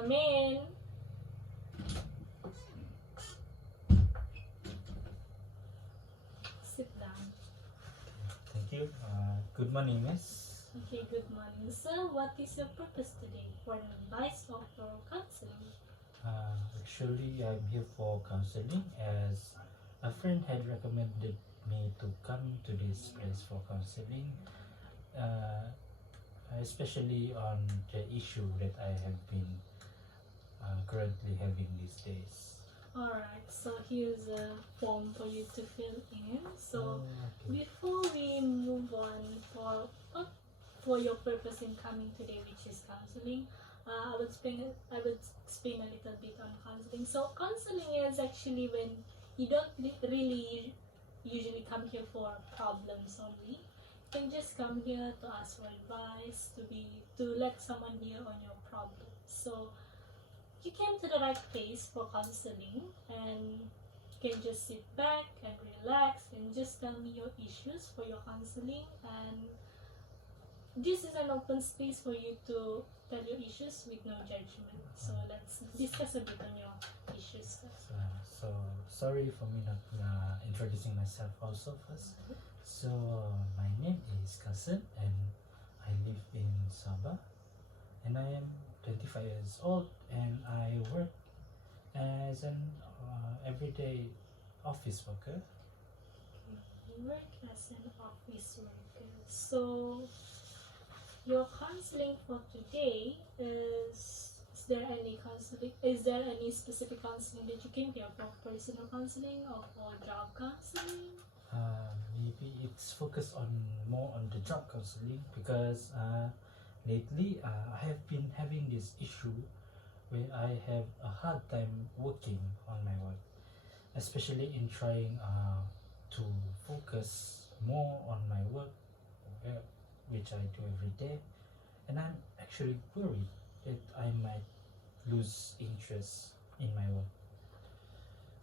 Come in. Sit down. Thank you. Good morning, miss. Okay, good morning, sir. What is your purpose today? For advice or for counseling? Actually, I'm here for counseling as a friend had recommended me to come to this place for counseling, uh, especially on the issue that I have been currently having these days. Alright, so here's a form for you to fill in. So Okay. before we move on for your purpose in coming today, which is counseling, I would explain a little bit on counseling. So counseling is actually when you don't really usually come here for problems only. You can just come here to ask for advice, to let someone hear on your problems. So you came to the right place for counseling, and you can just sit back and relax and just tell me your issues for your counseling. And this is an open space for you to tell your issues with no judgment. So let's discuss a bit on your issues first. So sorry for me not introducing myself also first. So my name is Kasen and I live in Sabah and I am 25 years old and I work as an everyday office worker. You work as an office worker. So your counseling for today is there any counseling? Is there any specific counseling that you came here for? Personal counseling or for job counseling? Maybe it's focused on more on the job counseling because lately I have been having this issue where I have a hard time working on my work, especially in trying to focus more on my work, which I do every day, and I'm actually worried that I might lose interest in my work.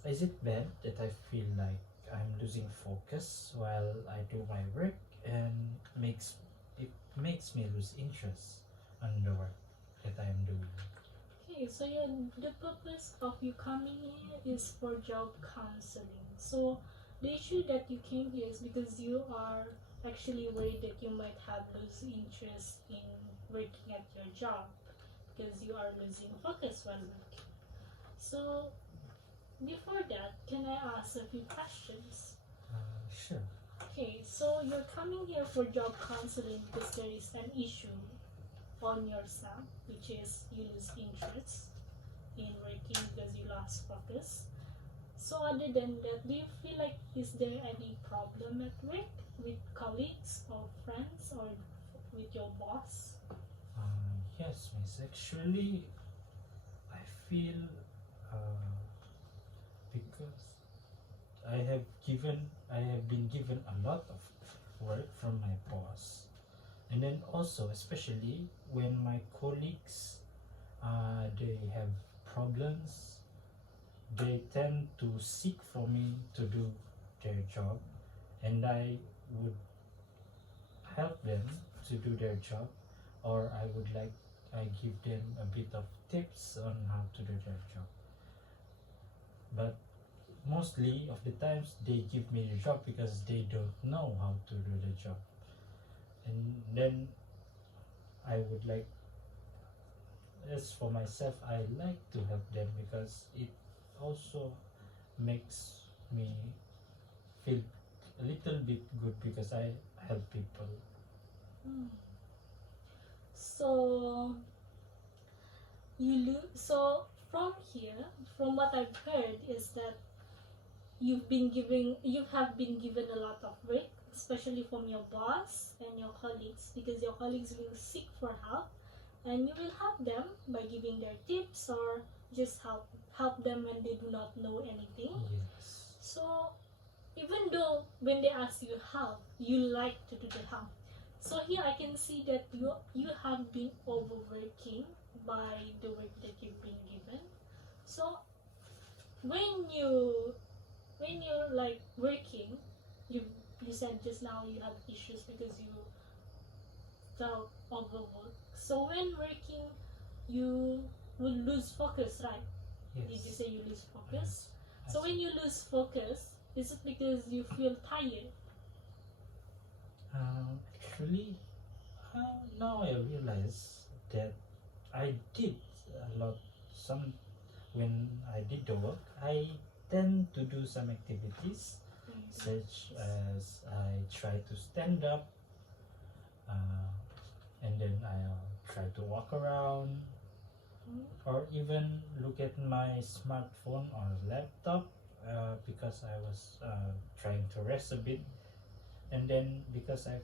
Is it bad that I feel like I'm losing focus while I do my work and it makes me lose interest on the work that I am doing? Okay, so the purpose of you coming here is for job counseling. So the issue that you came here is because you are actually worried that you might have lose interest in working at your job because you are losing focus while working. So before that, can I ask a few questions? Sure. Okay, so you're coming here for job counseling because there is an issue on yourself, which is you lose interest in working because you lost focus. So other than that, do you feel like is there any problem at work with colleagues or friends or with your boss? Yes, miss. Actually, I feel because I have been given a lot of work from my boss, and then also especially when my colleagues they have problems, they tend to seek for me to do their job, and I would help them to do their job, or I give them a bit of tips on how to do their job. But mostly of the times they give me the job because they don't know how to do the job, and then I would like, as for myself, I like to help them because it also makes me feel a little bit good because I help people. So so from here, from what I've heard is that you have been given a lot of work, especially from your boss and your colleagues, because your colleagues will seek for help and you will help them by giving their tips or just help them when they do not know anything. Yes. So even though when they ask you help, you like to do the help. So here I can see that you have been overworking by the work that you've been given. So when you're like working, you said just now you have issues because you felt overworked. So when working, you will lose focus, right? Yes. Did you say you lose focus? Yes. So when you lose focus, is it because you feel tired? Actually, now I realize that I did a lot. Some when I did the work, I tend to do some activities such as I try to stand up, uh, and then I'll try to walk around, or even look at my smartphone or laptop because I was trying to rest a bit, and then because I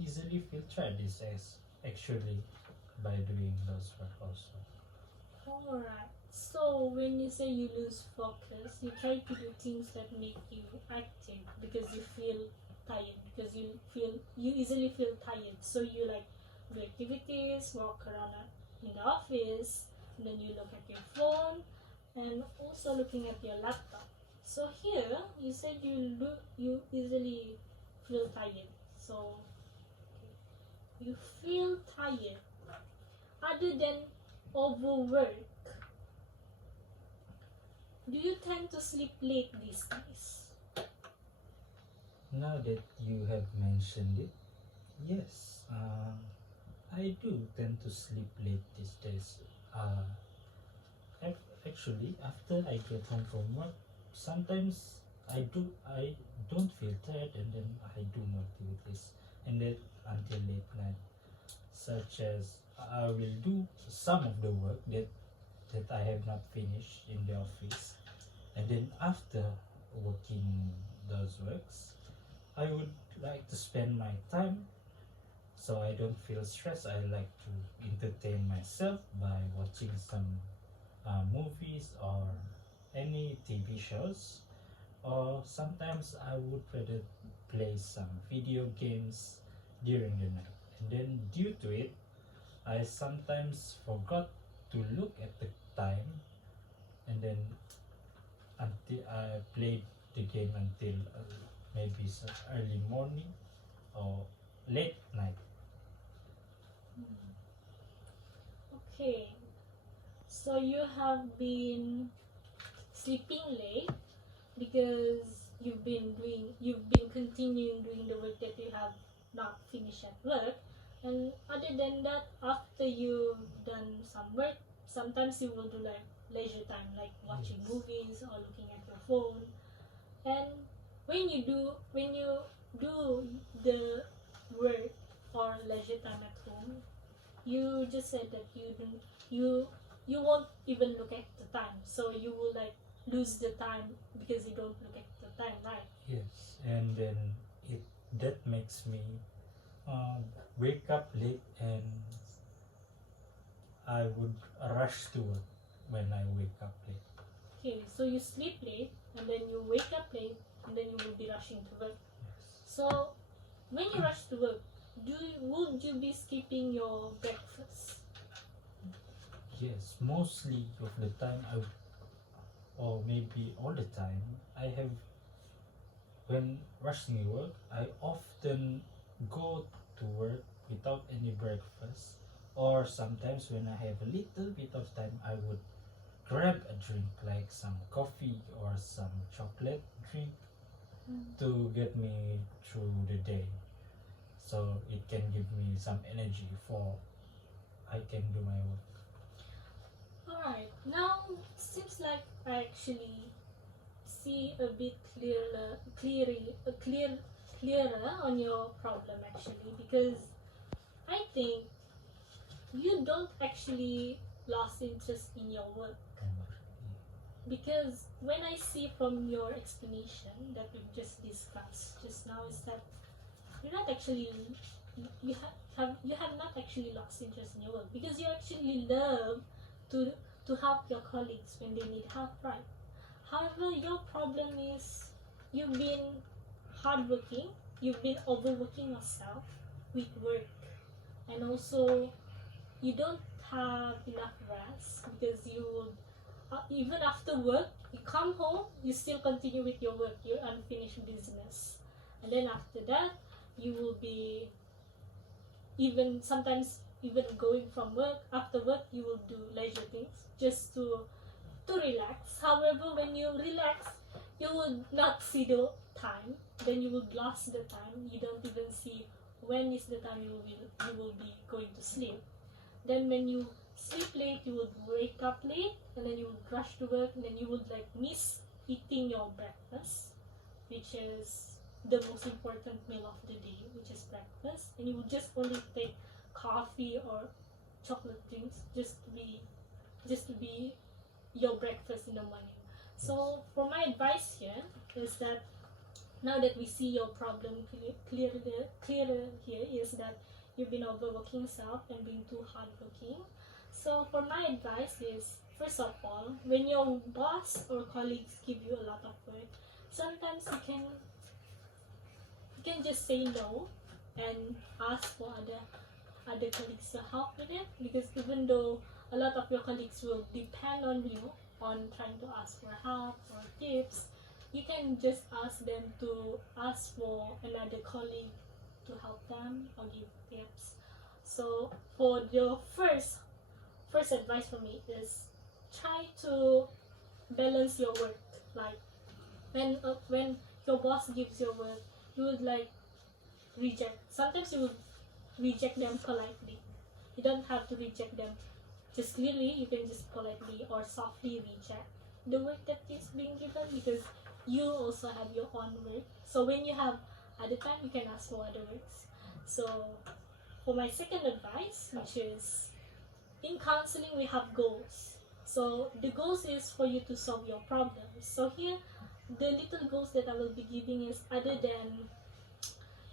easily feel tired these days, actually, by doing those work also. Alright. So when you say you lose focus, you try to do things that make you active because you feel tired, because you easily feel tired. So you like do activities, walk around in the office, and then you look at your phone and also looking at your laptop. So here you said you easily feel tired. So you feel tired. Other than overwork, do you tend to sleep late these days? Now that you have mentioned it, yes, I do tend to sleep late these days. Actually, after I get home from work, sometimes I don't feel tired, and then I do more activities, and then until late night, such as I will do some of the work that I have not finished in the office, and then after working those works, I would like to spend my time so I don't feel stressed. I like to entertain myself by watching some movies or any TV shows, or sometimes I would rather play some video games during the night. And then, due to it, I sometimes forgot to look at the time, and then until I played the game until maybe some early morning or late night. Okay, so you have been sleeping late because you've been continuing doing the work that you have not finished at work, and other than that, after you've done some work, sometimes you will do like leisure time, like watching Yes. movies or looking at your phone. And when you do the work or leisure time at home, you just said that you won't even look at the time, so you will like lose the time because you don't look at the time, right? Yes, and then it that makes me wake up late, and I would rush to work when I wake up late. Okay, so you sleep late and then you wake up late and then you will be rushing to work. Yes. So when you rush to work, would you be skipping your breakfast? Yes, mostly of the time or maybe all the time, I have when rushing to work, I often go to work without any breakfast, or sometimes when I have a little bit of time, I would grab a drink like some coffee or some chocolate drink to get me through the day, so it can give me some energy for I can do my work. Alright, now it seems like I actually see a bit clearer on your problem actually, because I think you don't actually lost interest in your work, because when I see from your explanation that we've just discussed just now is that you're not actually you have not actually lost interest in your work, because you actually love to help your colleagues when they need help, right? However, your problem is you've been hardworking, you've been overworking yourself with work, and also you don't have enough rest because you would even after work you come home, you still continue with your work, your unfinished business, and then after that you will be even sometimes even going from work, after work you will do leisure things just to relax. However, when you relax, you will not see the time. Then you will lost the time. You don't even see when is the time you will be going to sleep. Then when you sleep late, you will wake up late, and then you will rush to work, and then you would like miss eating your breakfast, which is the most important meal of the day, which is breakfast, and you will just only take coffee or chocolate drinks just to be your breakfast in the morning. So for my advice here is that now that we see your problem clearer here is that you've been overworking yourself and being too hardworking. So for my advice is, first of all, when your boss or colleagues give you a lot of work, sometimes you can just say no and ask for other colleagues to help with it, because even though a lot of your colleagues will depend on you on trying to ask for help or tips, you can just ask them to ask for another colleague to help them or give tips. So for your first advice for me is try to balance your work. Like when your boss gives your work, you would like reject. Sometimes you would reject them politely. You don't have to reject them just clearly. You can just politely or softly reject the work that is being given, because you also have your own work. So when you have other time, you can ask for other works. So for my second advice, which is, in counseling we have goals. So the goals is for you to solve your problems. So here, the little goals that I will be giving is, other than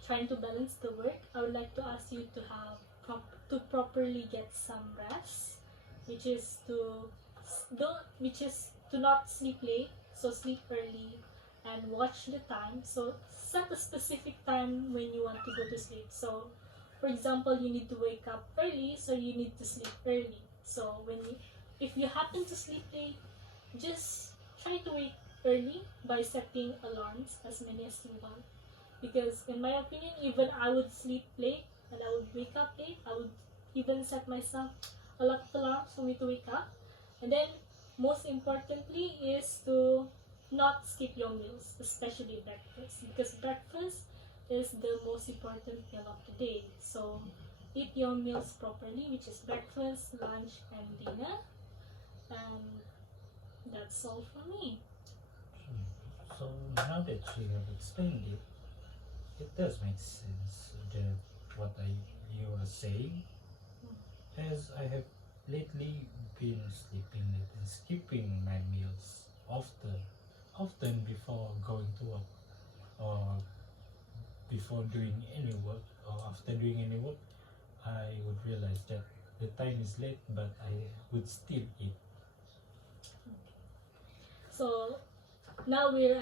trying to balance the work, I would like to ask you to have to properly get some rest, which is to not sleep late. So sleep early and watch the time. So set a specific time when you want to go to sleep. So for example, you need to wake up early, so you need to sleep early. So if you happen to sleep late, just try to wake early by setting alarms as many as you want. Because in my opinion, even I would sleep late and I would wake up late. I would even set myself a lot of alarms for me to wake up. And then most importantly is to not skip your meals, especially breakfast, because breakfast is the most important meal of the day. So eat your meals properly, which is breakfast, lunch, and dinner. And that's all for me. So now that you have explained it, it does make sense that you are saying, as I have lately been sleeping late and skipping my meals often before going to work, or before doing any work, or after doing any work. I would realize that the time is late, but I would still eat. So now we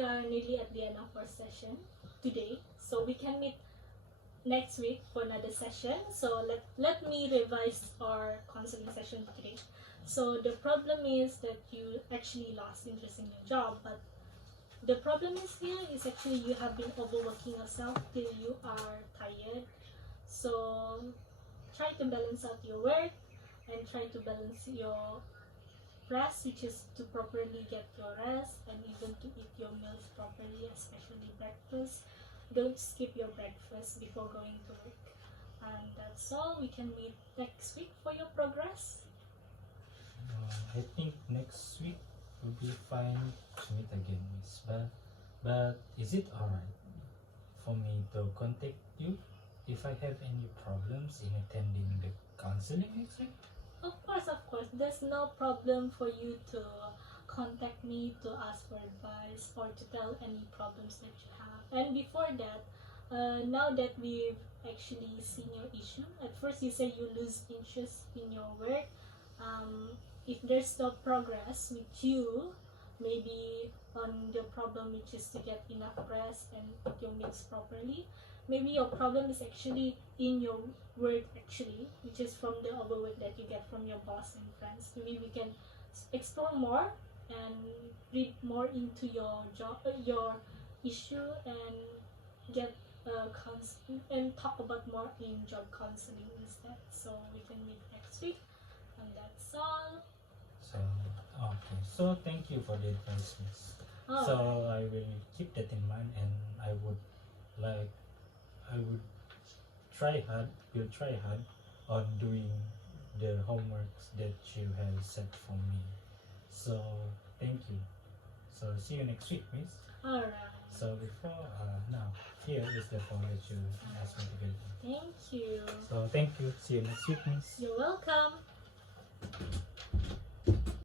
are nearly at the end of our session today. So we can meet next week for another session. So let me revise our counseling session today. So the problem is that you actually lost interest in your job, but the problem is here is actually you have been overworking yourself till you are tired. So try to balance out your work and try to balance your rest, which is to properly get your rest and even to eat your meals properly, especially breakfast. Don't skip your breakfast before going to work. And that's all. We can meet next week for your progress. I think next week will be fine to meet again, Miss. But is it alright for me to contact you if I have any problems in attending the counseling next week? Of course. There's no problem for you to contact me to ask for advice or to tell any problems that you have. And before that, now that we've actually seen your issue, at first you say you lose interest in your work. If there's no progress with you, maybe on the problem, which is to get enough rest and eat your meals properly, maybe your problem is actually in your work, actually, which is from the overwork that you get from your boss and friends. Maybe we can explore more and read more into your job, your issue, and get and talk about more in job counseling instead. Okay. So thank you for the advice, miss. Oh, So I will keep that in mind, and like I would will try hard on doing the homeworks that you have set for me. So thank you. So see you next week, miss. alright. So before now, here is the form that you asked me to get. Thank you. So thank you. See you next week, miss. You're welcome.